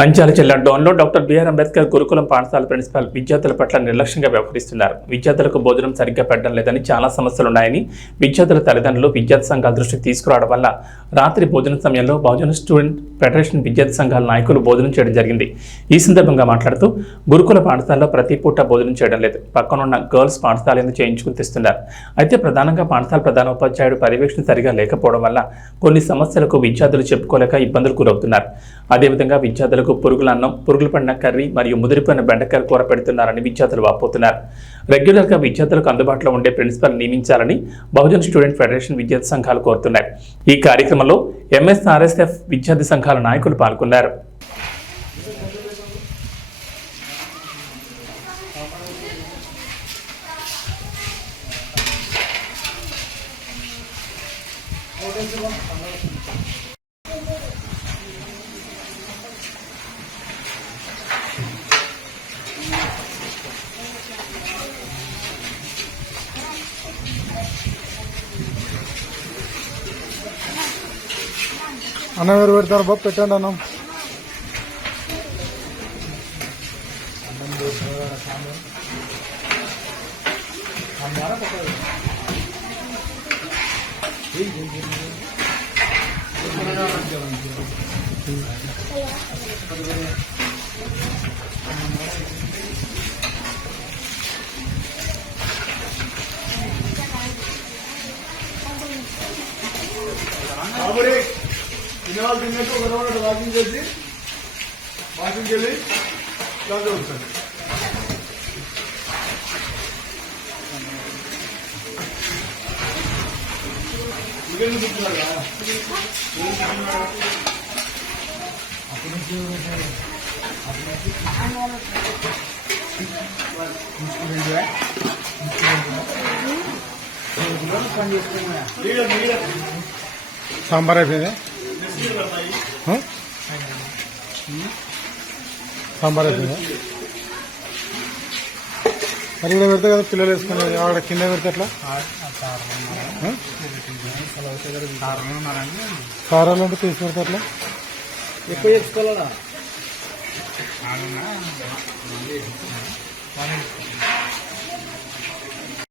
నంద్యాల జిల్లా డోన్లో doctor BR Ambedkar గురుకులం పాఠశాల ప్రిన్సిపాల్ విద్యార్థుల పట్ల నిర్లక్ష్యంగా వ్యవహరిస్తున్నారు. విద్యార్థులకు భోజనం సరిగ్గా పెట్టడం లేదని చాలా సమస్యలున్నాయని విద్యార్థుల తల్లిదండ్రులు విద్యార్థి సంఘాల దృష్టికి తీసుకురావడం వల్ల రాత్రి భోజన సమయంలో బహుజన స్టూడెంట్ ఫెడరేషన్ విద్యార్థి సంఘాల నాయకులు భోజనం చేయడం జరిగింది. ఈ సందర్భంగా మాట్లాడుతూ గురుకుల పాఠశాలలో ప్రతి పూట భోజనం చేయడం లేదు, పక్కనున్న గర్ల్స్ పాఠశాలను చేయించుకుని తెస్తున్నారు. అయితే ప్రధానంగా పాఠశాల ప్రధాన ఉపాధ్యాయుడు పర్యవేక్షణ సరిగా లేకపోవడం వల్ల కొన్ని సమస్యలకు విద్యార్థులు చెప్పుకోలేక ఇబ్బందులు గురవుతున్నారు. అదేవిధంగా విద్యార్థులు పురుగుల అన్నం, పురుగులు పడిన కర్రీ మరియు ముదిరిపోయిన బెండకాయ కూర పెడుతున్నారని విద్యార్థులు వాపోతున్నారు. రెగ్యులర్ గా విద్యార్థులకు అందుబాటులో ఉండే ప్రిన్సిపల్ నియమించాలని బహుజన్ స్టూడెంట్ ఫెడరేషన్ విద్యార్థి సంఘాలు కోరుతున్నాయి. ఈ కార్యక్రమంలో ఎంఎస్ఆర్ఎస్ఎఫ్ విద్యార్థి సంఘాల నాయకులు పాల్గొన్నారు. అన్నం ఎవరు పెడతారు బాబు? పెట్టండి అన్నం. తినేవాళ్ళు తిన్నట్టు ఒక రోజు వాకింగ్ చేసి వాకింగ్కి వెళ్ళి దాంట్లో ఉంటాను. ఇంకెందుకు చెప్తున్నారు కదా అప్పటి నుంచి సాంబార్ అయిపోయింది. సాంబార్ అయిపోయింది. మరి ఇక్కడ పెడితే కదా పిల్లలు వేసుకునేది, ఆవిడ కింద పెడితే ఎట్లా? కారాలు అంటే తీసి పెడితే ఎట్లా? ఎక్కువ చేసుకోవాలా?